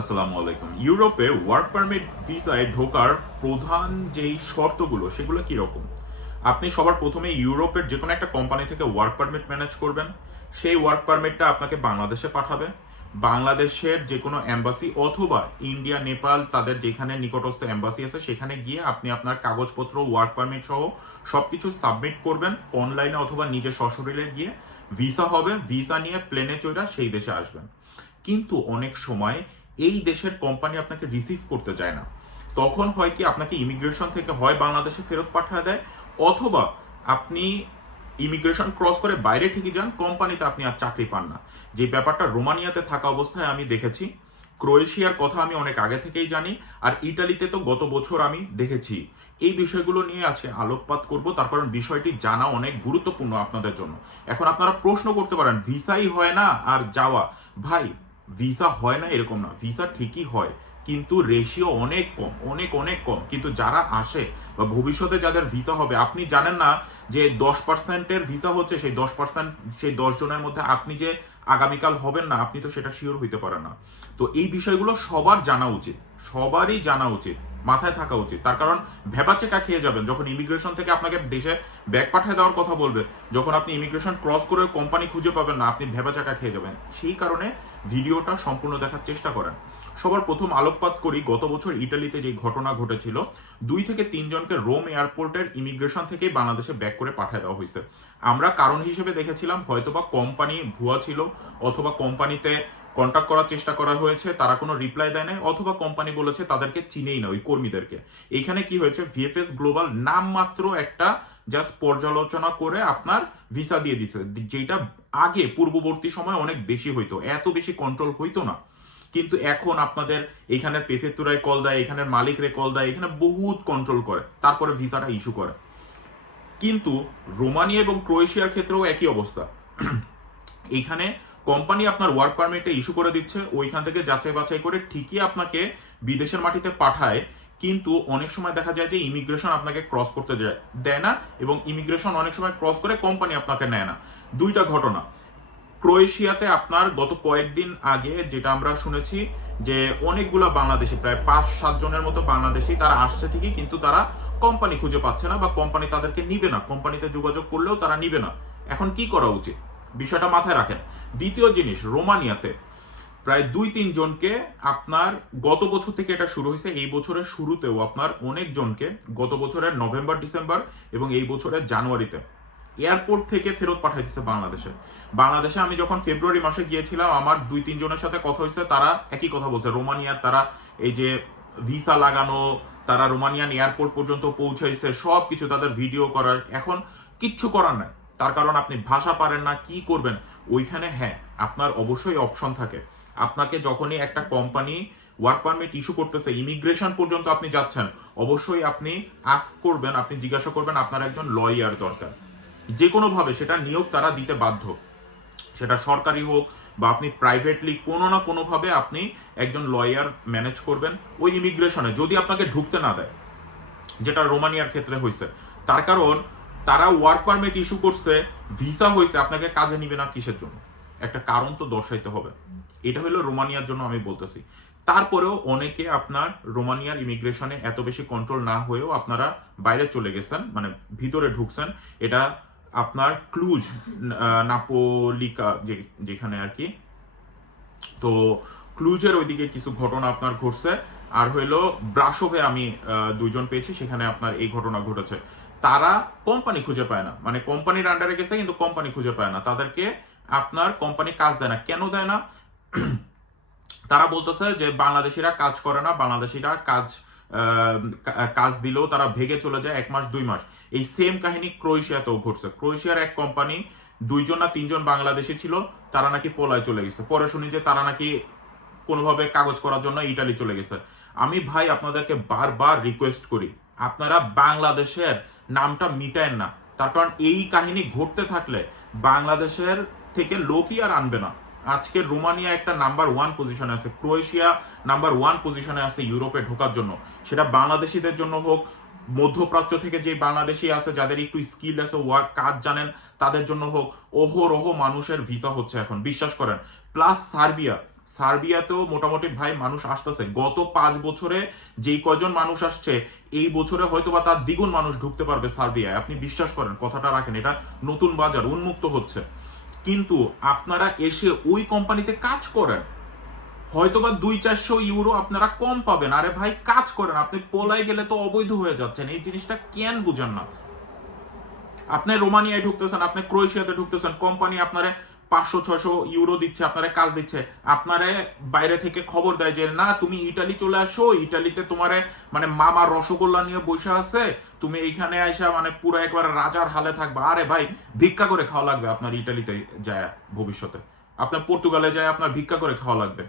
আসসালামু আলাইকুম। ইউরোপে ওয়ার্ক পারমিট ভিসায় ঢোকার প্রধান যেই শর্তগুলো, সেগুলো কি রকম? আপনি সবার প্রথমে ইউরোপের যে কোনো একটা কোম্পানি থেকে ওয়ার্ক পারমিট ম্যানেজ করবেন। সেই ওয়ার্ক পারমিটটা আপনাকে বাংলাদেশে পাঠাবে। বাংলাদেশের যে কোনো এম্বাসি অথবা ইন্ডিয়া নেপাল তাদের যেখানে নিকটস্থ এম্বাসি আছে, সেখানে গিয়ে আপনি আপনার কাগজপত্র ওয়ার্ক পারমিট সহ সবকিছু সাবমিট করবেন। অনলাইনে অথবা নিজে সশরীরে গিয়ে ভিসা হবে। ভিসা নিয়ে প্লেনে চড়া সেই দেশে আসবেন। কিন্তু অনেক সময় এই দেশের কোম্পানি আপনাকে রিসিভ করতে চায় না। তখন হয় কি, আপনাকে ইমিগ্রেশন থেকে হয় বাংলাদেশে ফেরত পাঠায় দেয়, অথবা আপনি ইমিগ্রেশন ক্রস করে বাইরে ঠিকই যান কোম্পানিতে আপনি আর চাকরি পান না। যে ব্যাপারটা রোমানিয়াতে থাকা অবস্থায় আমি দেখেছি, ক্রোয়েশিয়ার কথা আমি অনেক আগে থেকেই জানি, আর ইটালিতে তো গত বছর আমি দেখেছি। এই বিষয়গুলো নিয়ে আছে আলোকপাত করব, তার কারণ বিষয়টি জানা অনেক গুরুত্বপূর্ণ আপনাদের জন্য। এখন আপনারা প্রশ্ন করতে পারেন, ভিসাই হয় না আর যাওয়া? ভাই ভিসা হয় না এরকম না। ভিসা ঠিকই হয়, কিন্তু রেশিও অনেক কম, অনেক অনেক কম। কিন্তু যারা আসে বা ভবিষ্যতে যাদের ভিসা হবে, আপনি জানেন না যে দশ পার্সেন্টের ভিসা হচ্ছে, সেই দশ পার্সেন্ট সেই দশ জনের মধ্যে আপনি যে আগামীকাল হবেন না, আপনি তো সেটা শিওর হইতে পারেন না। তো এই বিষয়গুলো সবার জানা উচিত, সবারই জানা উচিত। মাথায় থাকা উচিত। তার কারণ ভেবাচেকা খেয়ে যাবেন যখন ইমিগ্রেশন থেকে আপনাকে দেশে ব্যাগ পাঠিয়ে দেওয়ার কথা বলবে, যখন আপনি ইমিগ্রেশন ক্রস করে কোম্পানি খুঁজে পাবেন না, আপনি ভেবাচাকা খেয়ে যাবেন। সেই কারণে ভিডিওটা সম্পূর্ণ দেখার চেষ্টা করেন। সবার প্রথম আলোকপাত করি, গত বছর ইটালিতে যে ঘটনা ঘটেছিল, দুই থেকে তিনজনকে রোম এয়ারপোর্টের ইমিগ্রেশন থেকেই বাংলাদেশে ব্যাক করে পাঠিয়ে দেওয়া হয়েছে। আমরা কারণ হিসেবে দেখেছিলাম, হয়তোবা কোম্পানি ভুয়া ছিল, অথবা কোম্পানিতে কন্ট্যাক্ট করার চেষ্টা করা হয়েছে, তারা কোনো রিপ্লাই দেয় নাই, অথবা কোম্পানি বলেছে তাদেরকে চিনেই না, ওই কর্মীদেরকে। এইখানে কি হয়েছে ভিএফএস গ্লোবাল নামমাত্র একটা জাস্ট পর্যালোচনা করে আপনার ভিসা দিয়ে দিছে, যেটা আগে, পূর্ববর্তী সময় অনেক বেশি হইতো, এত বেশি কন্ট্রোল হইতো না। কিন্তু এখন আপনাদের এখানের পেফেতুরায় কল দেয়, এখানের মালিকরে কল দেয়, এখানে বহুত কন্ট্রোল করে, তারপরে ভিসাটা ইস্যু করে। কিন্তু রোমানিয়া এবং ক্রোয়েশিয়ার ক্ষেত্রেও একই অবস্থা। এইখানে কোম্পানি আপনার ওয়ার্ক পারমিটে ইস্যু করে দিচ্ছে, ওইখান থেকে যাচাই বাছাই করে ঠিকই আপনাকে বিদেশের মাটিতে পাঠায়, কিন্তু অনেক সময় দেখা যায় যে ইমিগ্রেশন আপনাকে ক্রস করতে যায়, দেয় না এবং ইমিগ্রেশন অনেক সময় ক্রস করে কোম্পানি আপনাকে নেয় না। দুইটা ঘটনা। ক্রোয়েশিয়াতে আপনার গত কয়েকদিন আগে যেটা আমরা শুনেছি যে অনেকগুলো বাংলাদেশি, প্রায় পাঁচ, সাত জনের মতো বাংলাদেশি তারা আসছে ঠিকই, কিন্তু তারা কোম্পানি খুঁজে পাচ্ছে না বা কোম্পানি তাদেরকে নিবে না। কোম্পানিতে যোগাযোগ করলেও তারা নিবে না। এখন কি করা উচিত? বিষয়টা মাথায় রাখেন। দ্বিতীয় জিনিস, রোমানিয়াতে প্রায় দুই তিন জনকে আপনার গত বছর থেকে এটা শুরু হয়েছে, এই বছরের শুরুতেও আপনার অনেক জনকে গত বছরের নভেম্বর, ডিসেম্বর এবং এই বছরের জানুয়ারিতে এয়ারপোর্ট থেকে ফেরত পাঠাইতেছে বাংলাদেশে। বাংলাদেশে আমি যখন ফেব্রুয়ারি মাসে গিয়েছিলাম, আমার দুই তিন জনের সাথে কথা হয়েছে, তারা একই কথা বলছে। রোমানিয়ার তারা এই যে ভিসা লাগানো, তারা রোমানিয়ান এয়ারপোর্ট পর্যন্ত পৌঁছাইছে সব কিছু তাদের ভিডিও করার। এখন কিচ্ছু করার নাই। তার কারণ আপনি ভাষা পারেন না, কি করবেন? ওইখানে হ্যাঁ আপনার অবশ্যই অপশন থাকে। আপনাকে যখনই একটা কোম্পানি ওয়ার্ক পারমিট ইস্যু করতেছে ইমিগ্রেশন পর্যন্ত আপনি যাচ্ছেন, অবশ্যই আপনি আস্ক করবেন, আপনি জিজ্ঞাসা করবেন আপনার একজন লয়ার দরকার। যে কোনোভাবে সেটা নিয়োগ তারা দিতে বাধ্য। সেটা সরকারি হোক বা আপনি প্রাইভেটলি কোনো না কোনোভাবে আপনি একজন লয়ার ম্যানেজ করবেন ওই ইমিগ্রেশনে যদি আপনাকে ঢুকতে না দেয়, যেটা রোমানিয়ার ক্ষেত্রে হয়েছে তার কারণ তারা ওয়ার্ক পারমিট ইস্যু করছে ভিসা হয়েছে আপনাকে কাজে নিবে না কিসের জন্য? একটা কারণ তো দর্শাইতে হবে। এটা হলো রোমানিয়ার জন্য আমি বলতেছি। তারপরেও অনেকে আপনার রোমানিয়ার ইমিগ্রেশনে এত বেশি কন্ট্রোল না হয়েও আপনারা বাইরে চলে গেছেন মানে ভিতরে ঢুকছেন। এটা আপনার ক্লুজ নাপোলিকা যেখানে আর কি। তো ক্লুজের ওইদিকে কিছু ঘটনা আপনার ঘটছে। আর হইল ব্রাসোভে আমি দুইজন পেয়েছি, সেখানে আপনার এই ঘটনা ঘটেছে। তারা কোম্পানি খুঁজে পায় না। মানে কোম্পানির আন্ডারে গেছে, কিন্তু কোম্পানি খুঁজে পায় না। তাদেরকে আপনার কোম্পানি কাজ দেয় না। কেন দেয় না? তারা বলতেছে যে, বাংলাদেশিরা কাজ করে না। বাংলাদেশিরা কাজ কাজ দিলেও তারা ভেগে চলে যায় এক মাস, দুই মাস। এই সেম কাহিনী ক্রোয়েশিয়াতেও ঘটছে। ক্রোয়েশিয়ার এক কোম্পানি দুইজন না তিনজন বাংলাদেশি ছিল, তারা নাকি পোলায় চলে গেছে। পরে শুনি যে তারা নাকি কোনোভাবে কাগজ করার জন্য ইটালি চলে গেছে। আমি ভাই, আপনাদেরকে বারবার রিকোয়েস্ট করি, আপনারা বাংলাদেশের নামটা মিটায়েন না। তার কারণ এই কাহিনী ঘটতে থাকলে বাংলাদেশের থেকে লোকই আর আনবে না। আজকে রোমানিয়া একটা নাম্বার ওয়ান পজিশনে আছে, ক্রোয়েশিয়া নাম্বার ওয়ান পজিশনে আছে ইউরোপে ঢোকার জন্য। সেটা বাংলাদেশিদের জন্য হোক, মধ্যপ্রাচ্য থেকে যে বাংলাদেশি আছে, যাদের একটু স্কিল আছে ওয়ার্ক কাজ জানেন, তাদের জন্য হোক, ওহরহ মানুষের ভিসা হচ্ছে এখন, বিশ্বাস করেন। প্লাস সার্বিয়া সার্বিয়াতেও মোটামুটি ভাই মানুষ আসতেছে। গত পাঁচ বছরে যেই কয়জন মানুষ আসছে, এই বছরে হয়তো বা তার দ্বিগুণ মানুষ ঢুকতে পারবে সার্বিয়ায়। আপনি বিশ্বাস করেন, কথাটা রাখেন, এটা নতুন বাজার, উন্মুক্ত হচ্ছে। কিন্তু আপনারা এসে ওই কোম্পানিতে কাজ করেন, হয়তোবা দুই চারশো ইউরো আপনারা কম পাবেন। আরে ভাই, কাজ করেন, আপনি পোলায় গেলে তো অবৈধ হয়ে যাচ্ছেন। এই জিনিসটা কেন বুঝেন না? আপনি রোমানিয়ায় ঢুকতেছেন, আপনি ক্রোয়েশিয়াতে ঢুকতেছেন, কোম্পানি আপনারে পাঁচশো, ছয়শো ইউরো দিচ্ছে, আপনারা কাজ দিচ্ছে। আপনারে বাইরে থেকে খবর দেয় যে, না, তুমি ইটালি চলে আসো, ইটালিতে তোমারে মানে মামা রসগোল্লা নিয়ে বসে আছে, তুমি এইখানে আইসা মানে পুরো একবার রাজার হালে থাকবা। আরে ভাই, ভিক্ষা করে খাওয়া লাগবে আপনার ইটালিতে যায় ভবিষ্যতে। আপনার পর্তুগালে যায়, আপনার ভিক্ষা করে খাওয়া লাগবে।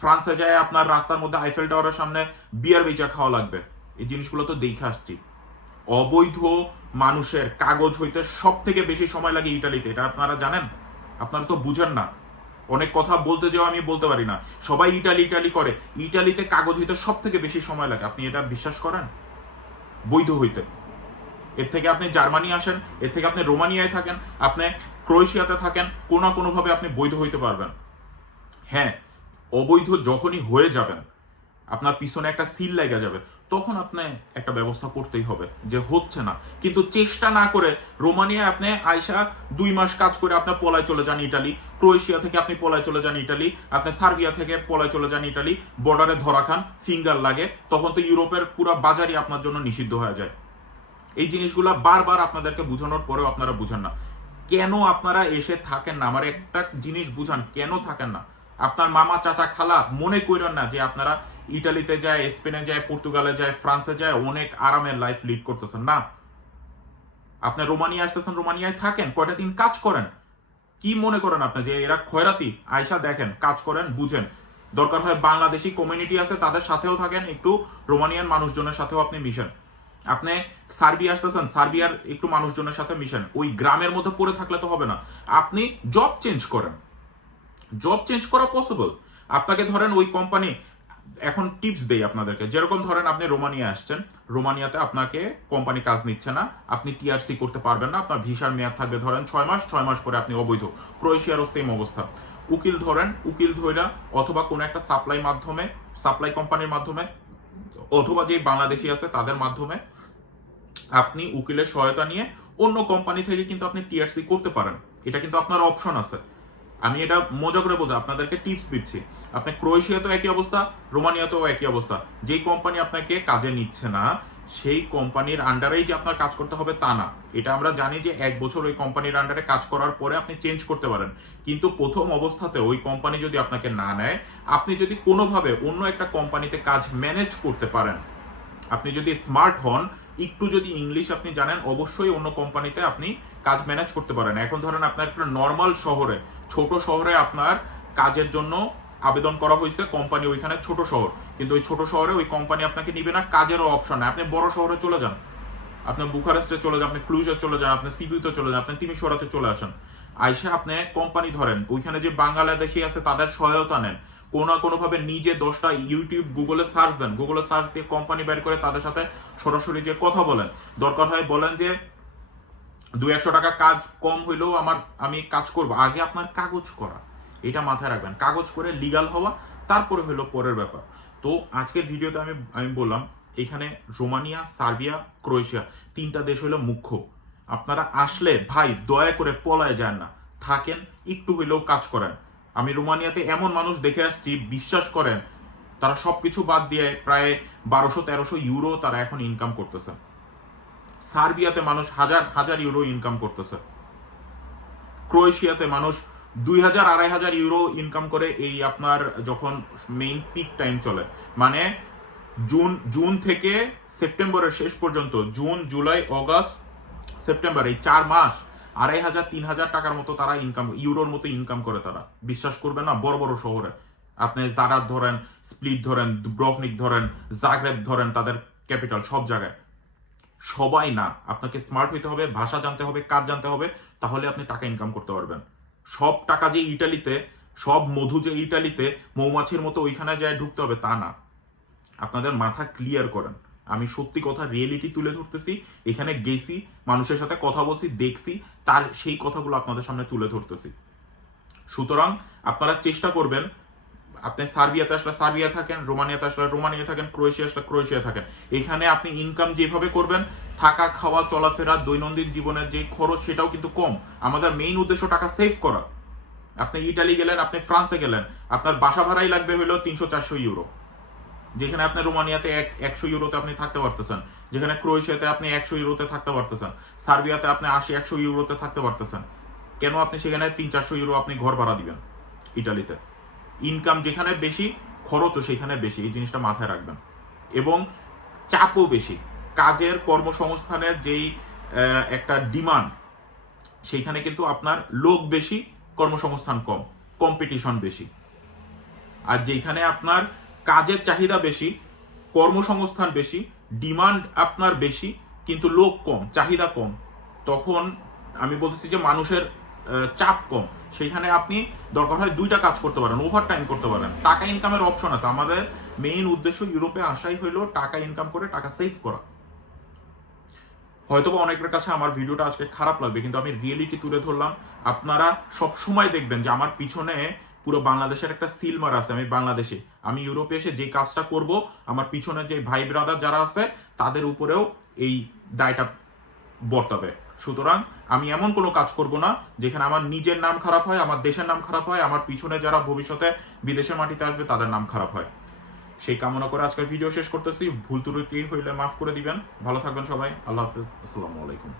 ফ্রান্সে যায়, আপনার রাস্তার মধ্যে আইফেল টাওয়ারের সামনে বিয়ার বেচা খাওয়া লাগবে। এই জিনিসগুলো তো দেখে আসছি। অবৈধ মানুষের কাগজ হইতে সব থেকে বেশি সময় লাগে ইটালিতে, এটা আপনারা জানেন? আপনারা তো বুঝেন না। অনেক কথা বলতে যাও আমি বলতে পারি না। সবাই ইটালি ইটালি করে। ইটালিতে কাগজ হইতে সব থেকে বেশি সময় লাগে। আপনি এটা বিশ্বাস করেন? বৈধ হইতে। এর থেকে আপনি জার্মানি আসেন, এর থেকে আপনি রোমানিয়ায় থাকেন, আপনি ক্রোয়েশিয়াতে থাকেন, কোনো না কোনোভাবে আপনি বৈধ হইতে পারবেন। হ্যাঁ অবৈধ যখনই হয়ে যাবেন আপনার পিছনে একটা সিল লেগে যাবে। তখন আপনি একটা ব্যবস্থা করতেই হবে যে হচ্ছে না। কিন্তু চেষ্টা না করে রোমানিয়ায় আপনি আয়সা দুই মাস কাজ করে আপনার পলায় চলে যান ইটালি, ক্রোয়েশিয়া থেকে আপনি পলায় চলে যান ইটালি, আপনি সার্বিয়া থেকে পলায় চলে যান ইটালি বর্ডারে ধরা খান ফিঙ্গার লাগে, তখন তো ইউরোপের পুরো বাজারই আপনার জন্য নিষিদ্ধ হয়ে যায়। এই জিনিসগুলো বারবার আপনাদেরকে বোঝানোর পরেও আপনারা বুঝেন না। কেন আপনারা এসে থাকেন না? আমার একটা জিনিস বুঝান, কেন থাকেন না? আপনার মামা, চাচা, খালা মনে করেন না যে আপনারা ইটালিতে যায়, স্পেনে যায়, পর্তুগালে যায়, ফ্রান্সে যায়, অনেক আরামের লাইফ লিড করতেছেন। না, আপনি রোমানিয়া আসতেছেন, রোমানিয়ায় থাকেন, কয়টা দিন কাজ করেন? কি মনে করেন আপনি যে এরা খয়রাতি? আয়সা দেখেন, কাজ করেন, বুঝেন। দরকার হয় বাংলাদেশি কমিউনিটি আছে, তাদের সাথেও থাকেন, একটু রোমানিয়ান মানুষজনের সাথেও আপনি মিশেন। আপনি সার্বিয়া আসতেছেন, সার্বিয়ার একটু মানুষজনের সাথে মিশেন। ওই গ্রামের মধ্যে পড়ে থাকলে তো হবে না। আপনি জব চেঞ্জ করেন। জব চেঞ্জ করা পসিবল আপনাকে ধরেন ওই কোম্পানি এখন টিপস দেই আপনাদেরকে। যেরকম ধরেন আপনি রোমানিয়া আসছেন, রোমানিয়াতে আপনাকে কোম্পানি কাজ নিচ্ছে না, আপনি টিআরসি করতে পারবেন না, আপনার ভিসার মেয়াদ থাকবে ধরেন ছয় মাস ছয় মাস পরে আপনি অবৈধ। ক্রোয়েশিয়ারও সেম অবস্থা। উকিল ধরেন, উকিল ধইরা অথবা কোনো একটা সাপ্লাই মাধ্যমে সাপ্লাই কোম্পানির মাধ্যমে, অথবা যে বাংলাদেশি আছে তাদের মাধ্যমে আপনি উকিলের সহায়তা নিয়ে অন্য কোম্পানি থেকে কিন্তু আপনি টিআরসি করতে পারেন। এটা কিন্তু আপনার অপশন আছে। আমি এটা মজা করে বলছি আপনাদেরকে টিপস দিচ্ছি। আপনি ক্রোয়েশিয়াতেও একই অবস্থা, রোমানিয়াতেও একই অবস্থা। যেই কোম্পানি আপনাকে কাজে নিচ্ছে না, সেই কোম্পানির আন্ডারেই যে আপনার কাজ করতে হবে তা না। এটা আমরা জানি যে এক বছর ওই কোম্পানির আন্ডারে কাজ করার পরে আপনি চেঞ্জ করতে পারেন। কিন্তু প্রথম অবস্থাতে ওই কোম্পানি যদি আপনাকে না নেয়, আপনি যদি কোনোভাবে অন্য একটা কোম্পানিতে কাজ ম্যানেজ করতে পারেন, আপনি যদি স্মার্ট হন, একটু যদি ইংলিশ আপনি জানেন, অবশ্যই অন্য কোম্পানিতে আপনি কাজ ম্যানেজ করতে পারেন। এখন ধরেন আপনার একটা নর্মাল শহরে ছোট শহরে আপনার কাজের জন্য আবেদন করা হয়েছে কোম্পানি ওইখানে ছোট শহর। কিন্তু ওই ছোট শহরে ওই কোম্পানি আপনাকে নিবে না, কাজেরও অপশন আপনি বড় শহরে চলে যান। আপনি বুখারেস্টে চলে যান, আপনি ক্লুজে চলে যান, আপনি সিবিউতে চলে যান, আপনি তিমিশোরাতে চলে আসেন। আইসে আপনি কোম্পানি ধরেন, ওইখানে যে বাংলাদেশি আছে তাদের সহায়তা নেন। কোনো না কোনোভাবে নিজে দশটা ইউটিউব গুগলে সার্চ দেন। গুগলে সার্চ দিয়ে কোম্পানি বের করে তাদের সাথে সরাসরি যে কথা বলেন। দরকার হয় বলেন যে দু একশো টাকা কাজ কম হইলেও আমার, আমি কাজ করব। আগে আপনার কাগজ করা, এটা মাথায় রাখবেন। কাগজ করে লিগাল হওয়া, তারপরে হলো পরের ব্যাপার। তো আজকের ভিডিওতে আমি আমি বললাম, এখানে রোমানিয়া, সার্বিয়া, ক্রোয়েশিয়া তিনটা দেশ হলো মুখ্য। আপনারা আসলে, ভাই, দয়া করে পলায় যান না। থাকেন, একটু হইলেও কাজ করেন। আমি রোমানিয়াতে এমন মানুষ দেখে আসছি, বিশ্বাস করেন, তারা সবকিছু বাদ দিয়ে প্রায় বারোশো তেরোশো ইউরো তারা এখন ইনকাম করতেছে। সার্বিয়াতে মানুষ হাজার হাজার ইউরো ইনকাম করতেছে। ক্রোয়েশিয়াতে মানুষ দুই হাজার, আড়াই হাজার ইউরো ইনকাম করে এই আপনার যখন মেইন পিক টাইম চলে। মানে জুন জুন থেকে সেপ্টেম্বরের শেষ পর্যন্ত, জুন, জুলাই, অগাস্ট, সেপ্টেম্বর, এই চার মাস, আড়াই হাজার, তিন হাজার টাকার মতো তারা ইনকাম ইউরোর মতো ইনকাম করে তারা। বিশ্বাস করবে না, বড় বড় শহরে। আপনি জারাত ধরেন, স্প্লিট ধরেন ব্রফনিক ধরেন, জাগরেব ধরেন, তাদের ক্যাপিটাল সব জায়গায়। সবাই না। আপনাকে স্মার্ট হইতে হবে, ভাষা জানতে হবে, কাজ জানতে হবে, তাহলে আপনি টাকা ইনকাম করতে পারবেন। সব টাকা যে ইটালিতে, সব মধু যে ইটালিতে মৌমাছির মতো ওইখানে যায় ঢুকতে হবে, তা না। আপনাদের মাথা ক্লিয়ার করেন। আমি সত্যি কথা রিয়েলিটি তুলে ধরতেছি, এখানে গেছি, মানুষের সাথে কথা বলছি, দেখছি, তার সেই কথাগুলো আপনাদের সামনে তুলে ধরতেছি। সুতরাং আপনারা চেষ্টা করবেন আপনি সার্বিয়াতে আসলে সার্বিয়া থাকেন, রোমানিয়াতে আসলে রোমানিয়া থাকেন, ক্রোয়েশিয়া আসলে ক্রোয়েশিয়া থাকেন। এখানে আপনি ইনকাম যেভাবে করবেন, থাকা, খাওয়া, চলাফেরা, দৈনন্দিন জীবনের যে খরচ সেটাও কিন্তু কম। আমাদের মেইন উদ্দেশ্য টাকা সেভ করা। আপনি ইটালি গেলেন, আপনি ফ্রান্সে গেলেন, আপনার বাসা ভাড়াই লাগবে হলো তিনশো চারশো ইউরো যেখানে আপনি রোমানিয়াতে এক, একশো ইউরোতে আপনি থাকতে পারতেছেন, যেখানে ক্রোয়েশিয়াতে আপনি একশো ইউরোতে থাকতে পারতেছেন, সার্বিয়াতে আপনি আশি, একশো ইউরোতে থাকতে পারতেছেন। কেন আপনি সেখানে তিন, চারশো ইউরো আপনি ঘর ভাড়া দিবেন? ইটালিতে ইনকাম যেখানে বেশি, খরচও সেখানে বেশি, এই জিনিসটা মাথায় রাখবেন। এবং চাপও বেশি। কাজের কর্মসংস্থানের যেই একটা ডিমান্ড সেইখানে কিন্তু আপনার লোক বেশি, কর্মসংস্থান কম কম্পিটিশন বেশি। আর যেখানে আপনার কাজের চাহিদা বেশি, কর্মসংস্থান বেশি ডিমান্ড আপনার বেশি, কিন্তু লোক কম, চাহিদা কম, তখন আমি বলতেছি যে মানুষের চাপ কম। সেখানে আপনি দরকার হয় দুইটা কাজ করতে পারেন ওভার টাইম করতে পারেন। টাকা ইনকামের অপশন আছে। আমাদের মেইন উদ্দেশ্য ইউরোপে আসাই হইল টাকা ইনকাম করে টাকা সেভ করা। হয়তো অনেকের কাছে আমার ভিডিওটা আজকে খারাপ লাগবে, কিন্তু আমি রিয়েলিটি তুলে ধরলাম। আপনারা সব সময় দেখবেন যে আমার পিছনে পুরো বাংলাদেশের একটা সিল মারা আছে, আমি বাংলাদেশে। আমি ইউরোপে এসে যে কাজটা করব, আমার পিছনে যে ভাই ব্রাদার যারা আছে, তাদের উপরেও এই দায়টা বর্তাবে। সুতরাং আমি এমন কোনো কাজ করব না যেখানে আমার নিজের নাম খারাপ হয়, আমার দেশের নাম খারাপ হয়, আমার পিছনে যারা ভবিষ্যতে বিদেশের মাটিতে আসবে তাদের নাম খারাপ হয়। সেই কামনা করে আজকের ভিডিও শেষ করতেছি। ভুল ত্রুটি হইলে মাফ করে দিবেন। ভালো থাকবেন সবাই। আল্লাহ হাফিজ। আসসালামু আলাইকুম।